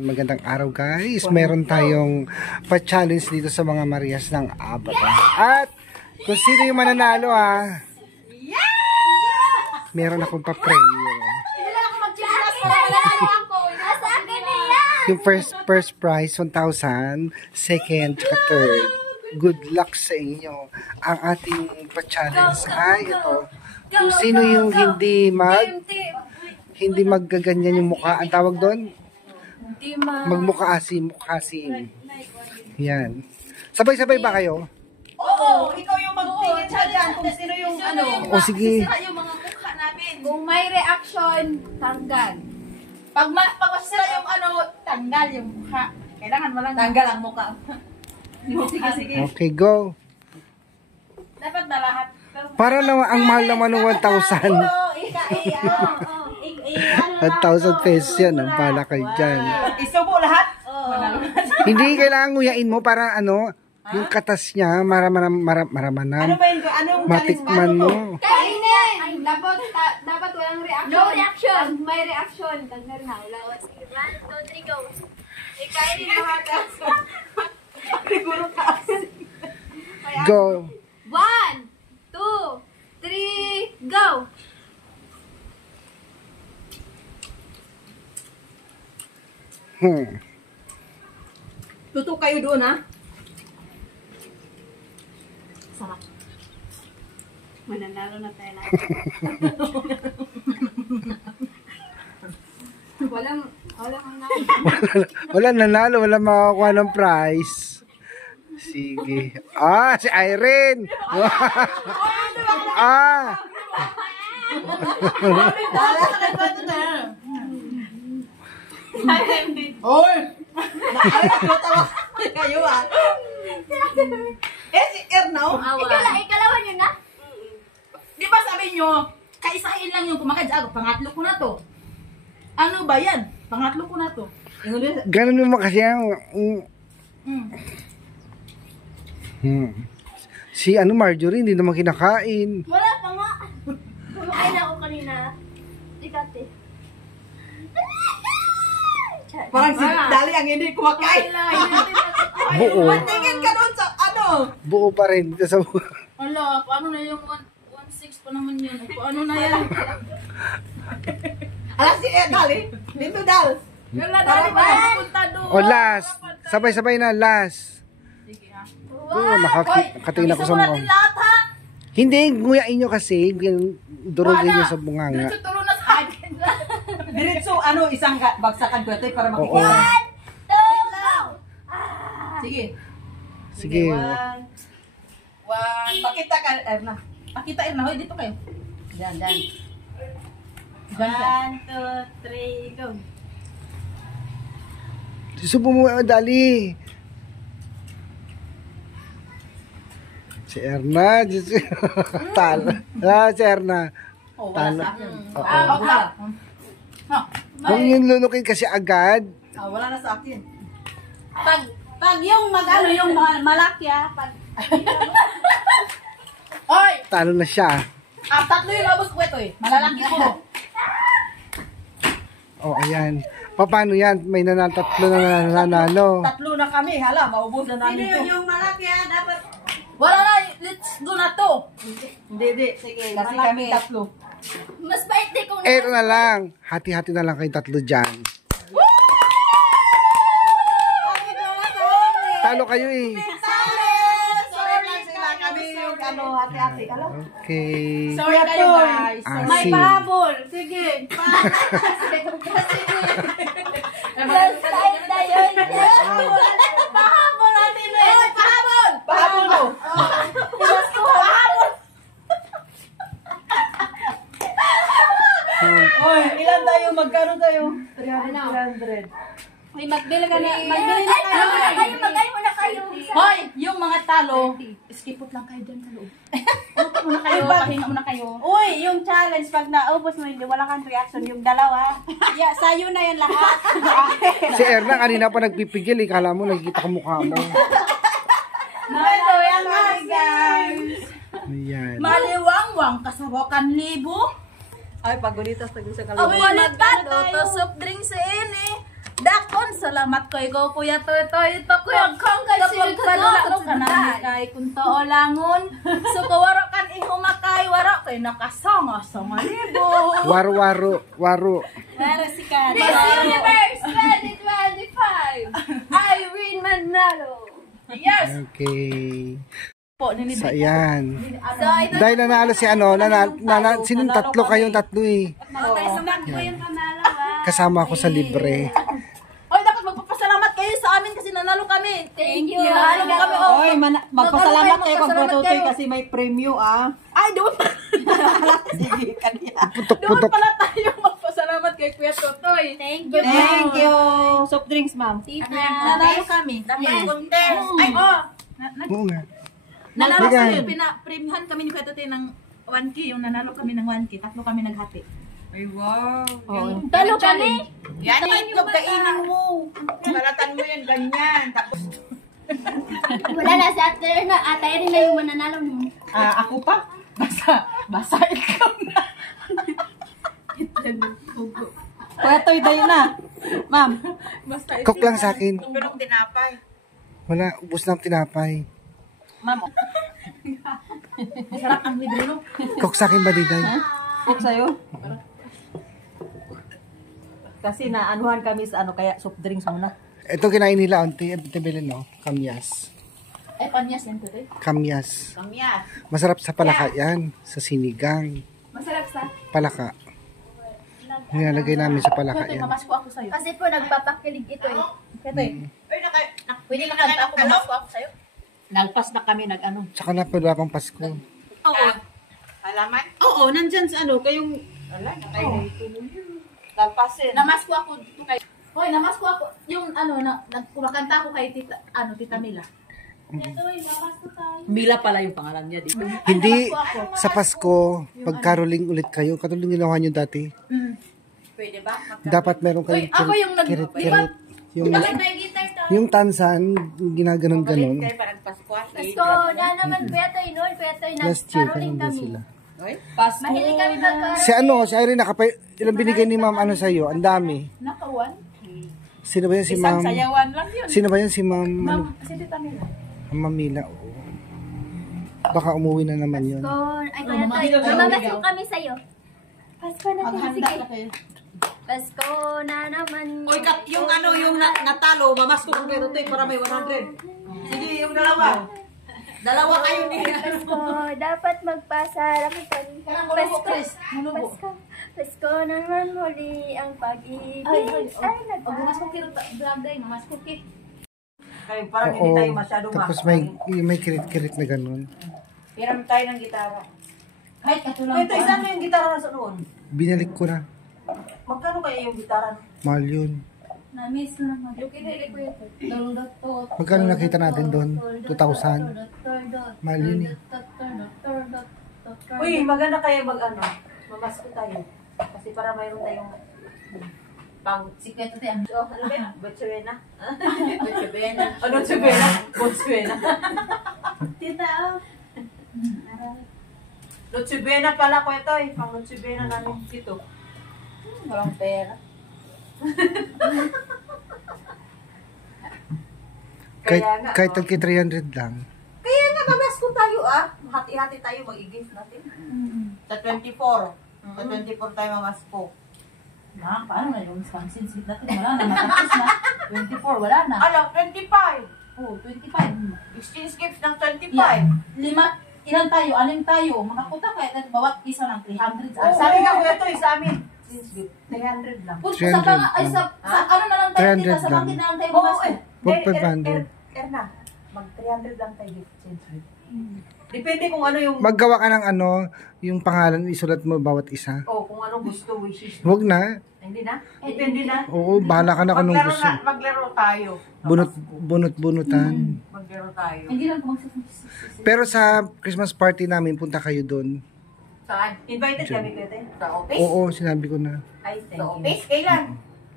Magandang araw guys, meron tayong pa-challenge dito sa mga Marias ng Abadan. At kung sino yung mananalo meron akong pa-premyo. Yung first prize 1,000, second at third. Good luck sa inyo. Ang ating pa-challenge ay ito. Kung sino yung hindi maggaganyan yung mukha, ang tawag doon? Magmukha-asim. Yan. Sabay-sabay ba kayo? Oo, ikaw yung magtingin siya dyan kung sino yung ano. O sige. Sira yung mga mukha namin. Kung may reaction, tanggal. Pag masira yung ano, tanggal yung mukha. Kailangan mo lang tanggal ang mukha. Sige. Okay, go. Dapat na lahat. Para naman ang mahal naman ng 1,000. 1,000 pesos yan. Ang pala kayo dyan. Isubo lahat? Hindi kailangan nguyain mo para yung katas niya, maramanan. Ano ba yun? Anong matikman mo. Kainin! Dapat walang reaction. No reaction! Pag may reaction, tanggal na. 1, 2, 3, go. Kainin mo lahat. Siguro ka. Go. 1, 2, 3, go! Tutok kayo doon, ha? Sarap. Mananalo na tayo lahat. Walang Wala nanalo, wala makakuha ng prize. Sige. Si Irene. Oy! Nakakatawa kayo, ha? Si Ernaw? Ikalawan nyo na? Di ba sabi nyo, kaisahin lang yung kumakadya. Pangatlo ko na to. Ano ba yan? Pangatlo ko na to. Ganun mo kasi si Marjorie hindi naman kinakain. Wala pa nga. Kumakain ako kanina. Ikate. Parang si Dali ang hindi kumakain. Buo. Matingin ka doon sa ano? Buo pa rin. Ala, paano na yung 1.6 pa naman yun? Paano na yan? Ala si Dali. Dito Dal. Wala Dali ba? Punta doon. Last. Sabay-sabay na, last. Sige ha. Oo, nakatingin ako sa mga. mga. Hindi, nguyain nyo kasi. Durugin nyo sa bunganga. Diretso turo na sa akin. Diretso, isang bagsakan ko ito para makikita. 1, 2, go! Sige. Sige. 1. Pakita ka, Erna. Pakita, Erna. Hoy, dito kayo. Yan. 1, 2, 3, go. Subo mo, Dali. Si Erna. Talo. Si Erna. Oh, Talo. wala sa akin. Oo. Kung yung lulukin kasi agad. Wala na sa akin. Pag yung yung malaki pag Oy! Talo na siya. Tatlo yung labos ko ito eh. Malalaki ko. Ayan. Paano yan? May tatlo na nanalo. Tatlo na kami. Hala, maubos na namin ito. yung malaki dapat Wala na. Let's do na to. Hindi. Sige, kasi kami tatlo. mas paiti kung Ito na lang. Hati-hati na lang kayo tatlo dyan. Talo kayo eh. Sorry lang sila kami yung hati-hati. Okay. Sorry kayo guys. may Asim. pahabol. Sige. Last time na yun. Pahabol natin eh. Pahabol! Pahabol mo! Pahabol. Oy, ilan tayo? Magkano tayo? 300. May magbili ka na. Magbili na kayo. Magay mo na kayo. Hoy, yung mga talo, skipot lang kayo dyan sa loob. Upo muna kayo, pahinga muna kayo. Uy, yung challenge, pag naubos mo, hindi wala kang reaction, yung dalawa. Yeah, sa'yo na yan lahat. Si Erna kanina pa nagpipigil. Kala mo nakikita ko mukha mo. Hello, yan guys. Ayan. Maliwangwang kasawakan libo. Ay, pagunitas sa Amoy nagbato, to soft drink sa ini. Dakon sa magpasalamat kay go Kuya Totoy. Ito Kuya Kong kay pagpadulak ka na kay kung tao langon. So kawaro kan ihumakay waro kay nakasanga sa malibo. Waro. Wala si Karen. Miss Universe 2025! Irene Manalo! Yes. Okay. Po nini. So, ayan. So, ito Dahil nanalo si sinong tatlo kayong tatlo eh. Sumak ko yung panalo, ha? Kasama ako sa libre. Oy, dapat magpapasalamat kayo sa amin kasi nanalo kami. Thank you. Nanalo kami. Oh. Oy, magpasalamat kayo kung Magpasalamat Totoy kayo. kasi may premyo Ay, doon pa. Sige, kanina. Doon Putok-putok. pala tayo magpasalamat kay Kuya Totoy. Thank you. Thank you. Soft drinks, ma'am. Nanalo kami. Yes. Contest. Ay, oh. Oo nga. Nanalo Bigay. kami. Premihan kami ni Kuya Totoy ng 1K. Yung nanalo kami ng 1K. Tatlo kami naghati. Ay, wow. Oo. Talo kami. Yan, itlog kainin mo. Kalatan mo yan, ganyan. Tapos, Wala na, si Ate na. Ate rin na yung mananalo mo. Ako pa? Basa ikaw na. Kuya Toy, dayo na. Ma'am. Basta Cook lang sa akin. pero tinapay. Wala, ubos na ang tinapay. Ma'am. Masarap ang libre, no? Cook sa akin ba, Diday? Cook sa'yo. Kasi naanuhan kami sa kaya soft drinks muna. Ito kinain nila, auntie. Ito bilhin, no? Kamyas. Ay, panyas yan Totoy. Kamyas. Kamyas. Masarap sa palaka yan. Sa sinigang. Masarap sa. Palaka. Nilalagay namin sa palaka Totoy, yan. mamasko ako sa'yo. Kasi po, nagpapakilig ito eh. Totoy, Ay, pwede makanta ako, mamasko ako sa'yo. Nagpas na kami Tsaka na wala pang Pasko. Oo. Halaman? Oo, nandyan sa kayong Wala, nakay nagpasin. Namasko ako dito kay... Hoy, namasko ako. Yung kumakanta ako kay Tita Mila. Mila pala yung pangalan niya, di ba? Hindi sa Pasko, pag caroling ulit kayo. Katulad ng ginawa nyo dati. Pwede ba? Dapat meron kayong Uy, ako yung kirit-kirit. Yung, May gitar to. yung tansan, ginaganon-ganon. Kaya parang Paskuan. Pasko na naman, Kuya Toy noon. Kuya Toy, Last year, nag-caroling kanina kami. sila. Pasko. Mahilig kami mag-caroling. Si Irene, ilang binigay ni ma'am sa'yo? Ang dami. Nakawan. Sino ba yan si Isang ma'am? sayawan lang yun. Sino ba yan si ma'am? Ma'am, si Tita Mila. Ma'am Mila, oo. Baka umuwi na naman yun. Ay, Kuya Toy, mamahilig ako. mamamasok kami sa'yo. Pasko na tayo, Maghanda sige. na kayo. Pasko na naman. Oy, yung yung natalo, mamasko ko kay Totoy para may 100. Sige, yung dalawa. Dalawa kayo ni. Pasko, dapat magpasarap Pasko. Manubo. Pasko naman muli ang pag-ibig. Ay, Ay, Pag bumas ko kiro, vlog day, mamas ko kit. Kaya parang Oo. hindi tayo masyadong Tapos may kirit-kirit na ganun. Hiram tayo ng gitara. Kahit katulong Oy, Toy, saan mo yung gitara na sa noon? Binalik ko na. Magkano kaya yung gitara? Mahal yun. Na-miss na naman. Yung kinili ko yun. Magkano nakita natin doon? 2,000. Mahal yun eh. Uy, maganda kayo mamasko tayo. Kasi para mayroon tayong pang Sikreto tayo. ano ba yun? Botsuena? Bena. Ano Botsuena? Botsuena. Tita, oh. Botsuena pala ko ito eh. Pang Botsuena namin dito. Walang pera. Kahit tagki 300 lang. Kaya nga, mamasko tayo hati-hati tayo mag-i-gift natin. Sa 24. Sa 24 tayo mamasko. Na, paano na yung Wisconsin sweet natin? Wala na, matapos na. 24, wala na. Alam, 25. Oh, 25. Exchange gifts ng 25. Yeah. Ilan tayo? Anim tayo? Makapunta kaya bawat isa ng 300. Oh, Sabi nga ko ito sa amin. 300 lang. Kung 300 sa banga, ay sa ano na lang tayo 300 dito, sa lang. bangkit na lang tayo Oo, bumas. Huwag 500. Erna, mag 300 lang tayo gift change gift. Depende kung ano yung Maggawa ka ng yung pangalan, isulat mo bawat isa. kung ano gusto wishes. Huwag na. Hindi na? Depende na. Oo, bahala ka na kung anong gusto. Maglaro tayo. Bunot-bunutan. Maglaro tayo. Hindi lang kung magsasasasas. Pero sa Christmas party namin, punta kayo doon. Saan? Invited kami kayo tayo. Sa office? Oo, sinabi ko na. Ay, thank Sa you. office? Kailan?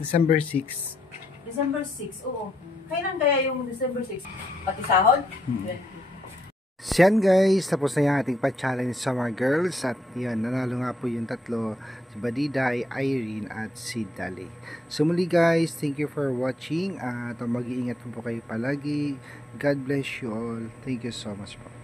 December 6. December 6, oo. Kailan kaya yung December 6? Pati sahod? So yan guys, tapos na yung ating pa-challenge sa mga girls at yan, nanalo nga po yung tatlo, si Badiday, Irene at si Dali. So muli guys, thank you for watching at mag-iingat po kayo palagi. God bless you all. Thank you so much po.